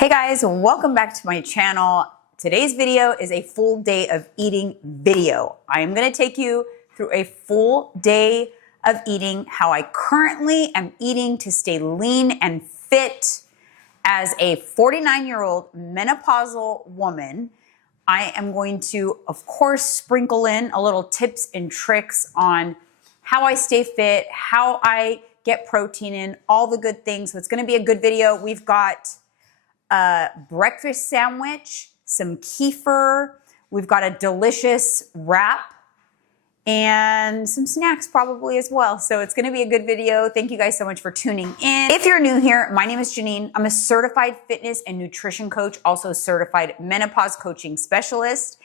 Hey guys, welcome back to my channel. Today's video is a full day of eating video. I am going to take you through a full day of eating, how I currently am eating to stay lean and fit as a 49-year-old menopausal woman. I am going to, of course, sprinkle in a little tips and tricks on how I stay fit, how I get protein in, all the good things. So it's going to be a good video. We've got a breakfast sandwich, some kefir, we've got a delicious wrap, and some snacks probably as well. So it's gonna be a good video. Thank you guys so much for tuning in. If you're new here, my name is Janine. I'm a certified fitness and nutrition coach, also a certified menopause coaching specialist.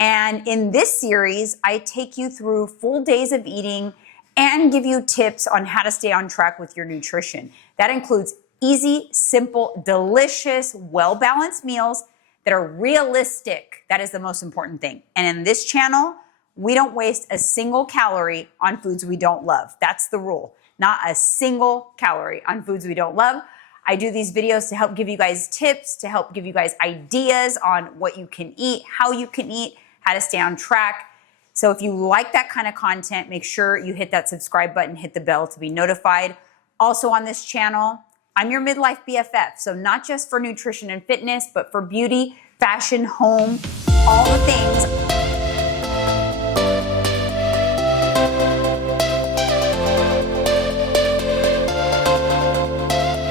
And in this series, I take you through full days of eating and give you tips on how to stay on track with your nutrition. That includes easy, simple, delicious, well-balanced meals that are realistic. That is the most important thing. And in this channel, we don't waste a single calorie on foods we don't love. That's the rule. Not a single calorie on foods we don't love. I do these videos to help give you guys tips, to help give you guys ideas on what you can eat, how you can eat, how to stay on track. So if you like that kind of content, make sure you hit that subscribe button, hit the bell to be notified. Also on this channel, I'm your midlife BFF, so not just for nutrition and fitness, but for beauty, fashion, home, all the things.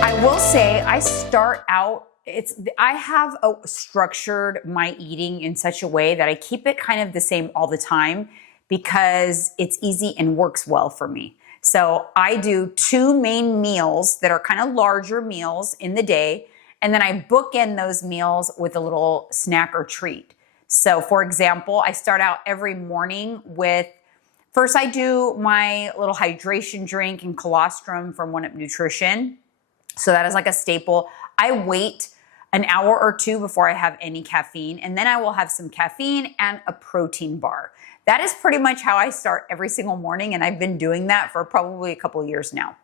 I will say I start out, I have structured my eating in such a way that I keep it kind of the same all the time because it's easy and works well for me. So I do two main meals that are kind of larger meals in the day, and then I bookend those meals with a little snack or treat. So for example, I start out every morning with, first I do my little hydration drink and colostrum from One Up Nutrition. So that is like a staple. I wait an hour or two before I have any caffeine, and then I will have some caffeine and a protein bar. That is pretty much how I start every single morning, and I've been doing that for probably a couple of years now.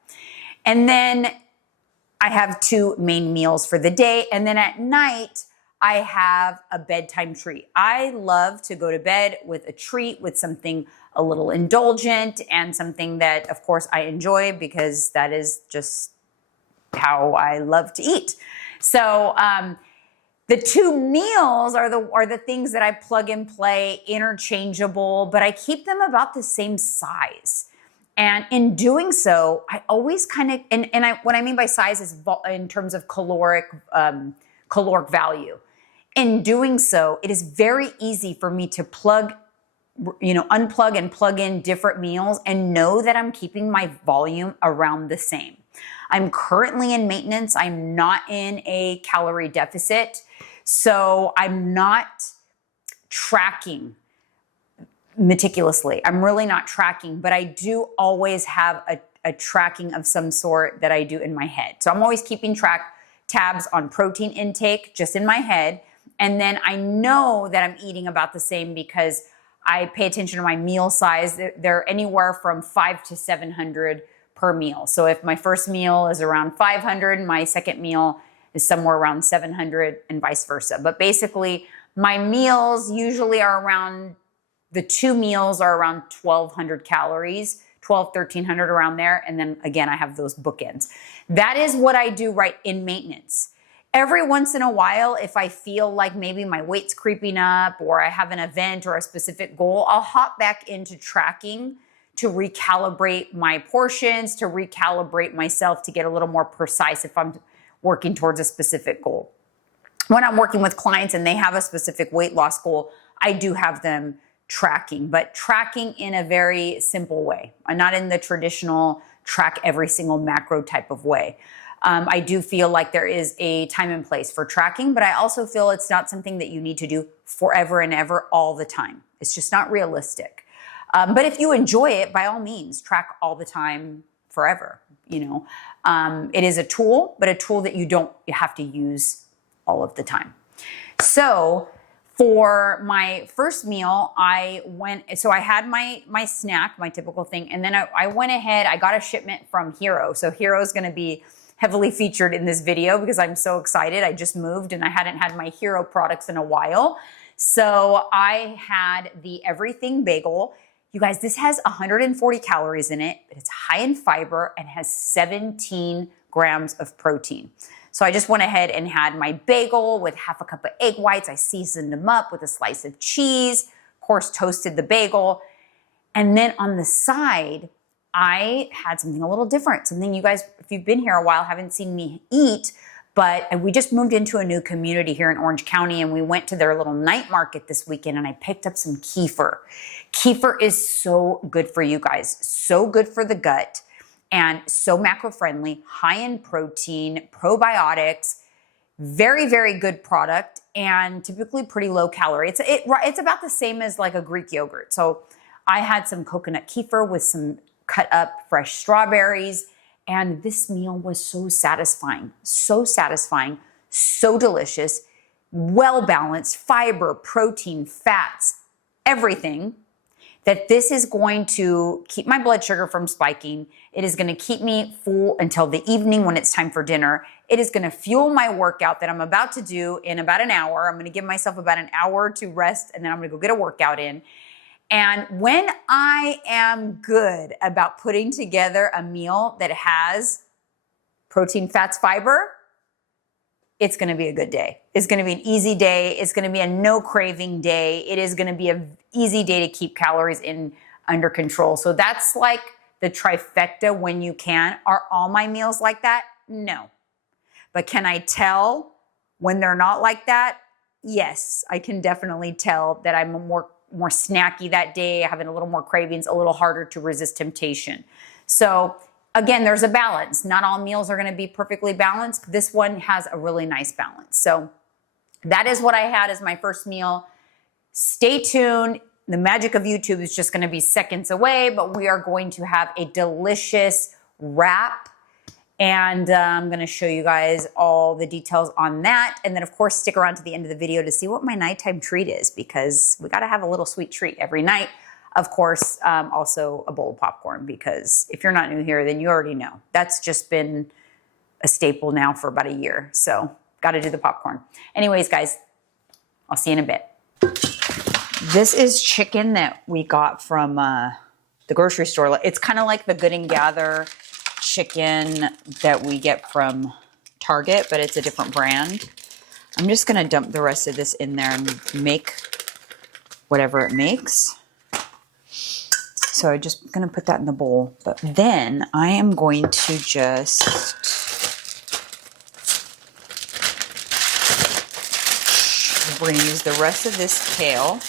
And then I have two main meals for the day, and then at night, I have a bedtime treat. I love to go to bed with a treat, with something a little indulgent and something that, of course, I enjoy because that is just how I love to eat. So, the two meals are the things that I plug and play, interchangeable, but I keep them about the same size. And in doing so, I always kind of, what I mean by size is in terms of caloric value. In doing so, it is very easy for me to unplug and plug in different meals and know that I'm keeping my volume around the same. I'm currently in maintenance. I'm not in a calorie deficit. So I'm not tracking meticulously. I'm really not tracking, but I do always have a tracking of some sort that I do in my head. So I'm always keeping tabs on protein intake just in my head. And then I know that I'm eating about the same because I pay attention to my meal size. They're anywhere from 500 to 700 per meal. So if my first meal is around 500, my second meal is somewhere around 700 and vice versa. But basically my meals usually are around, the two meals are around 1,200 calories, 1,300 around there. And then again, I have those bookends. That is what I do right in maintenance. Every once in a while, if I feel like maybe my weight's creeping up or I have an event or a specific goal, I'll hop back into tracking to recalibrate my portions, to recalibrate myself to get a little more precise if I'm working towards a specific goal. When I'm working with clients and they have a specific weight loss goal, I do have them tracking, but tracking in a very simple way, not in the traditional track every single macro type of way. I do feel like there is a time and place for tracking, but I also feel it's not something that you need to do forever and ever all the time. It's just not realistic. But if you enjoy it, by all means, track all the time forever. It is a tool, but a tool that you have to use all of the time. So for my first meal, I had my snack, my typical thing. And then I went ahead, I got a shipment from Hero. So Hero is going to be heavily featured in this video because I'm so excited. I just moved and I hadn't had my hero products in a while. So I had the Everything Bagel. You guys, this has 140 calories in it, but it's high in fiber and has 17 grams of protein. So I just went ahead and had my bagel with half a cup of egg whites. I seasoned them up with a slice of cheese, of course, toasted the bagel. And then on the side, I had something a little different, something you guys, if you've been here a while, haven't seen me eat, but we just moved into a new community here in Orange County and we went to their little night market this weekend and I picked up some kefir. Kefir is so good for you guys, so good for the gut and so macro friendly, high in protein, probiotics, very, very good product and typically pretty low calorie. It's about the same as like a Greek yogurt. So I had some coconut kefir with some cut up fresh strawberries. And this meal was so satisfying, so delicious, well-balanced, fiber, protein, fats, everything, that this is going to keep my blood sugar from spiking. It is going to keep me full until the evening when it's time for dinner. It is going to fuel my workout that I'm about to do in about an hour. I'm going to give myself about an hour to rest, and then I'm going to go get a workout in. And when I am good about putting together a meal that has protein, fats, fiber, it's going to be a good day. It's going to be an easy day. It's going to be a no craving day. It is going to be an easy day to keep calories under control. So that's like the trifecta when you can. Are all my meals like that? No. But can I tell when they're not like that? Yes, I can definitely tell that I'm more snacky that day, having a little more cravings, a little harder to resist temptation. So again, there's a balance. Not all meals are going to be perfectly balanced. This one has a really nice balance. So that is what I had as my first meal. Stay tuned. The magic of YouTube is just going to be seconds away, but we are going to have a delicious wrap. And I'm going to show you guys all the details on that. And then, of course, stick around to the end of the video to see what my nighttime treat is, because we got to have a little sweet treat every night. Of course, also a bowl of popcorn, because if you're not new here, then you already know. That's just been a staple now for about a year. So got to do the popcorn. Anyways, guys, I'll see you in a bit. This is chicken that we got from the grocery store. It's kind of like the Good and Gather chicken that we get from Target, but it's a different brand. I'm just going to dump the rest of this in there and make whatever it makes. So I'm just going to put that in the bowl. But then I am going to just we're going to use the rest of this kale.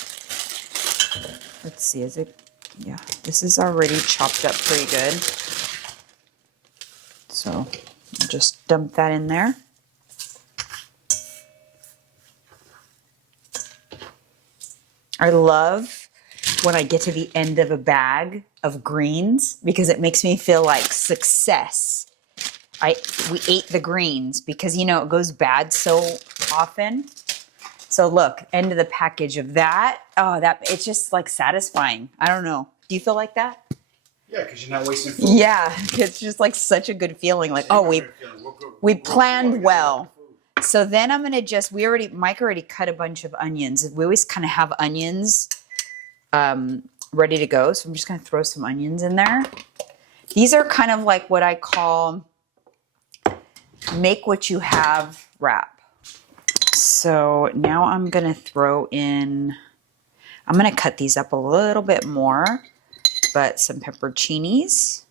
Let's see, is it? Yeah, this is already chopped up pretty good. So just dump that in there. I love when I get to the end of a bag of greens because it makes me feel like success. We ate the greens because, you know, it goes bad so often. So look, end of the package of that. Oh, it's just like satisfying. I don't know. Do you feel like that? Yeah, because you're not wasting food. Yeah, it's just like such a good feeling. Like, oh, we planned well. So then I'm gonna Mike already cut a bunch of onions. We always kind of have onions ready to go. So I'm just gonna throw some onions in there. These are kind of like what I call make what you have wrap. So now I'm gonna I'm gonna cut these up a little bit more. But some pepperoncinis.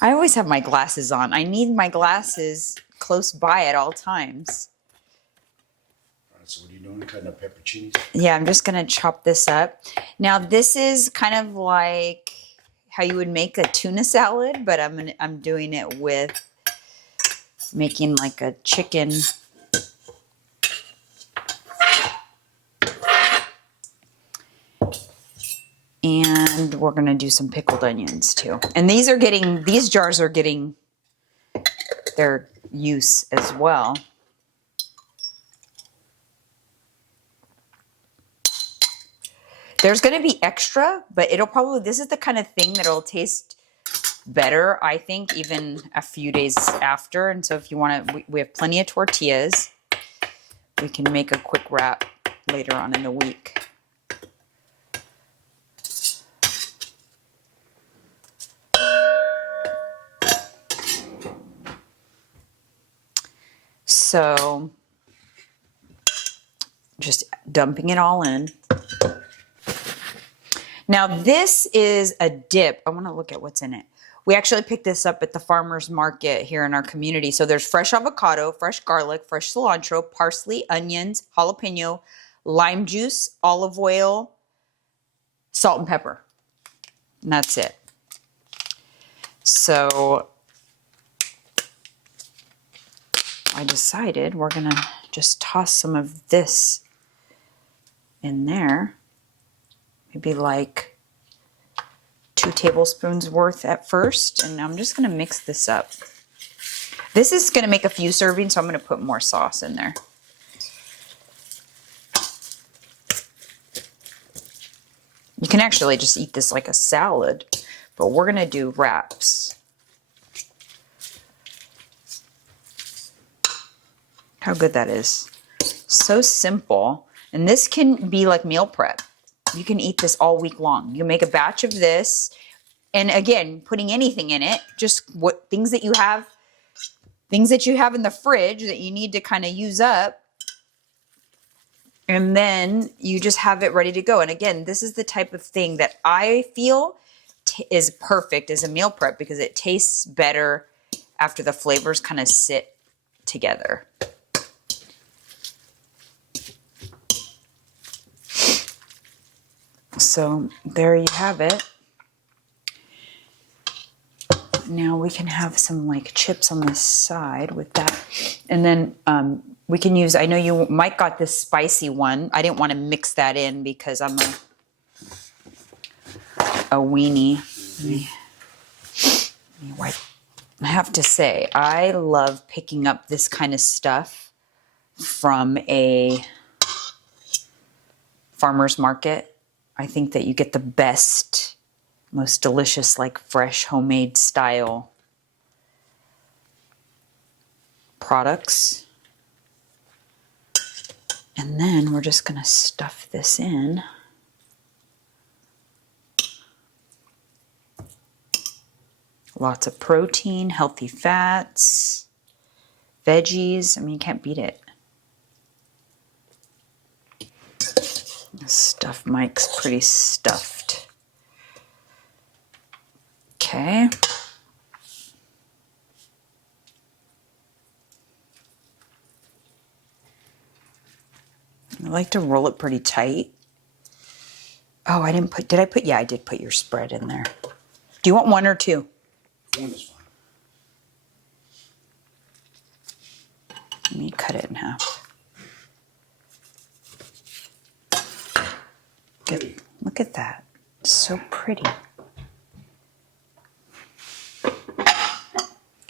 I always have my glasses on. I need my glasses close by at all times. All right, so what are you doing? Cutting up pepperoncinis? Yeah, I'm just going to chop this up. Now, this is kind of like how you would make a tuna salad, but I'm doing it with making like a chicken. And we're going to do some pickled onions too. And these jars are getting their use as well. There's going to be extra, but this is the kind of thing that it'll taste better, I think, even a few days after. And so if you want to, we have plenty of tortillas. We can make a quick wrap later on in the week. So just dumping it all in. Now this is a dip. I want to look at what's in it. We actually picked this up at the farmer's market here in our community. So there's fresh avocado, fresh garlic, fresh cilantro, parsley, onions, jalapeno, lime juice, olive oil, salt and pepper. And that's it. So I decided we're going to just toss some of this in there. Maybe like 2 tablespoons worth at first. And I'm just going to mix this up. This is going to make a few servings, so I'm going to put more sauce in there. You can actually just eat this like a salad, but we're going to do wraps. How good that is. So simple. And this can be like meal prep. You can eat this all week long. You make a batch of this. And again, putting anything in it, just what things that you have in the fridge that you need to kind of use up. And then you just have it ready to go. And again, this is the type of thing that I feel is perfect as a meal prep because it tastes better after the flavors kind of sit together. So there you have it. Now we can have some like chips on the side with that. And then we can use, I know Mike got this spicy one. I didn't want to mix that in because I'm a weenie. Let me wipe. I have to say, I love picking up this kind of stuff from a farmer's market. I think that you get the best, most delicious, like fresh, homemade style products. And then we're just going to stuff this in. Lots of protein, healthy fats, veggies. I mean, you can't beat it. This stuff, Mike's pretty stuffed. Okay. I like to roll it pretty tight. Oh, I didn't put, did I put, yeah, I did put your spread in there. Do you want 1 or 2? 1 is fine. Let me cut it in half. Look at that. So pretty.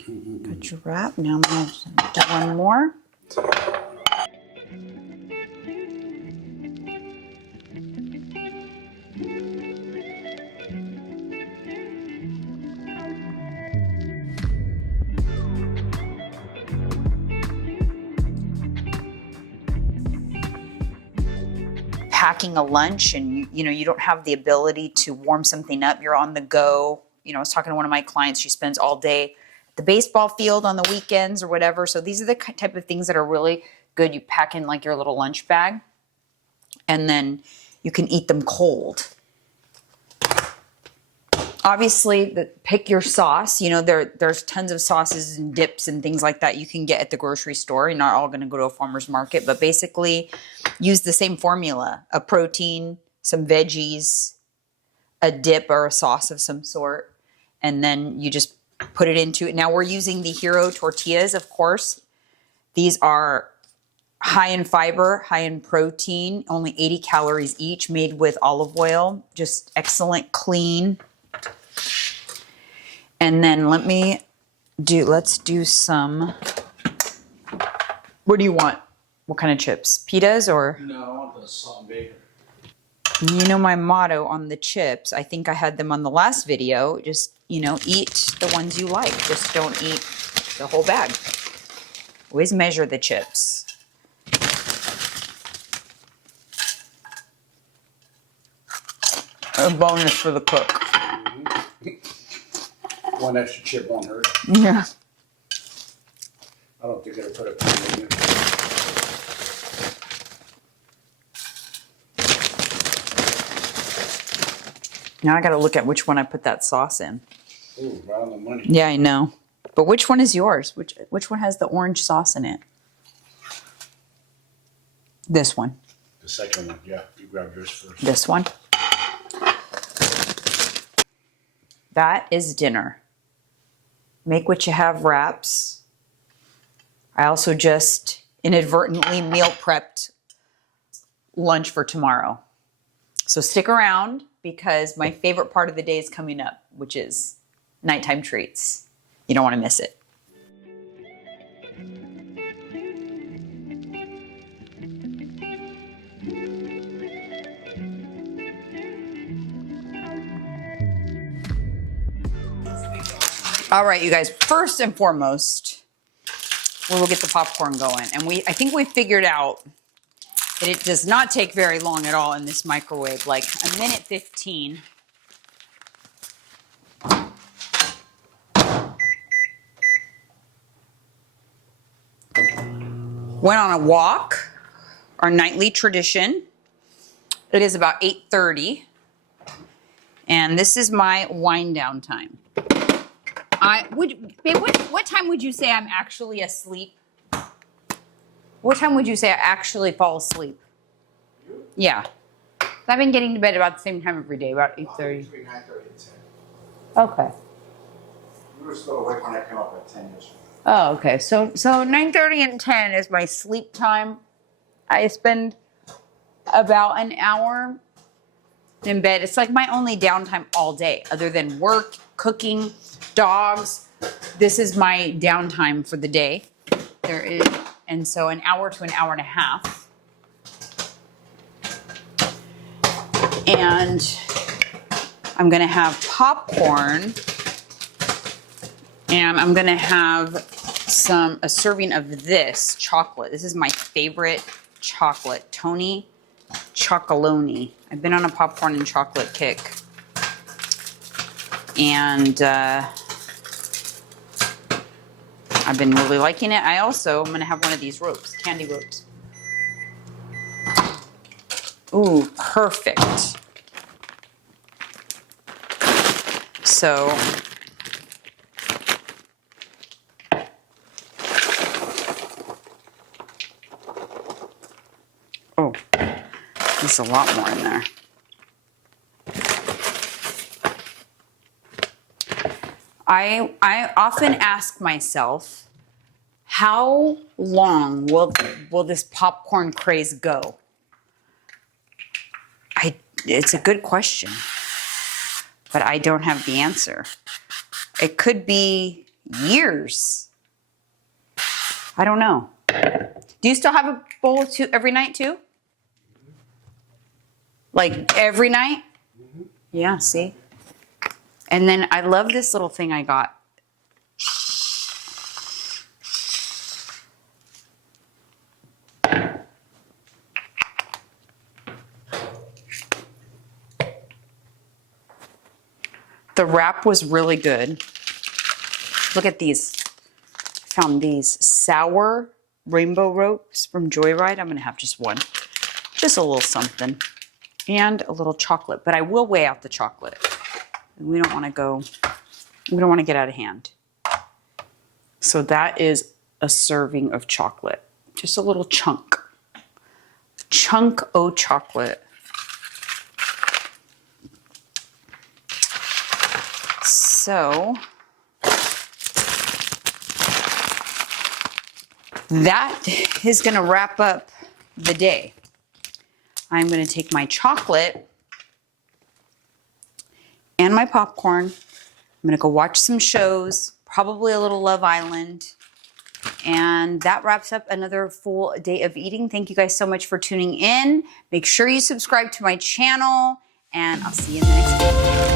Good your wrap. Now I'm going to do 1 more. Packing a lunch and you don't have the ability to warm something up, you're on the go. I was talking to one of my clients, she spends all day at the baseball field on the weekends or whatever. So these are the type of things that are really good. You pack in like your little lunch bag and then you can eat them cold. Obviously, pick your sauce. There's tons of sauces and dips and things like that you can get at the grocery store. You're not all going to go to a farmer's market, but basically use the same formula. A protein, some veggies, a dip or a sauce of some sort, and then you just put it into it. Now we're using the Hero tortillas, of course. These are high in fiber, high in protein, only 80 calories each, made with olive oil. Just excellent, clean. And then let's do some, what do you want? What kind of chips? Pitas or? No, I want the salt and vinegar. You know my motto on the chips, I think I had them on the last video, just, you know, eat the ones you like. Just don't eat the whole bag. Always measure the chips. A bonus for the cook. One extra chip won't hurt. Yeah. I don't think it'll put a pain in it. Now I gotta look at which one I put that sauce in. Ooh, right on the money. Yeah, I know. But which one is yours? Which one has the orange sauce in it? This one. The second one, yeah. You grab yours first. This one. That is dinner. Make what you have wraps. I also just inadvertently meal prepped lunch for tomorrow. So stick around because my favorite part of the day is coming up, which is nighttime treats. You don't want to miss it. All right, you guys, first and foremost, we will get the popcorn going. And I think we figured out that it does not take very long at all in this microwave, like a minute 15. Went on a walk, our nightly tradition. It is about 8:30. And this is my wind down time. Babe, what time would you say I'm actually asleep? What time would you say I actually fall asleep? You? Yeah. I've been getting to bed about the same time every day, about 8:30. Between 9:30 and 10. Okay. You were still awake when I came up at 10 yesterday. Oh, okay. So 9:30 and 10 is my sleep time. I spend about an hour in bed. It's like my only downtime all day, other than work, cooking, dogs. This is my downtime for the day. And so an hour to an hour and a half. And I'm gonna have popcorn, and I'm gonna have a serving of this chocolate. This is my favorite chocolate, Tony Chocolonely. I've been on a popcorn and chocolate kick. And I've been really liking it. I'm gonna have one of these ropes, candy ropes. Ooh, perfect. So, oh, there's a lot more in there. I often ask myself, how long will this popcorn craze go? It's a good question, but I don't have the answer. It could be years. I don't know. Do you still have a bowl every night too? Like every night? Mm-hmm. Yeah, see? And then I love this little thing I got. The wrap was really good. Look at these. I found these sour rainbow ropes from Joyride. I'm gonna have just one. Just a little something. And a little chocolate, but I will weigh out the chocolate. We don't want to get out of hand. So that is a serving of chocolate. Just a little chunk. Chunk o' chocolate. So that is going to wrap up the day. I'm going to take my chocolate and my popcorn. I'm going to go watch some shows, probably a little Love Island. And that wraps up another full day of eating. Thank you guys so much for tuning in. Make sure you subscribe to my channel, and I'll see you in the next video.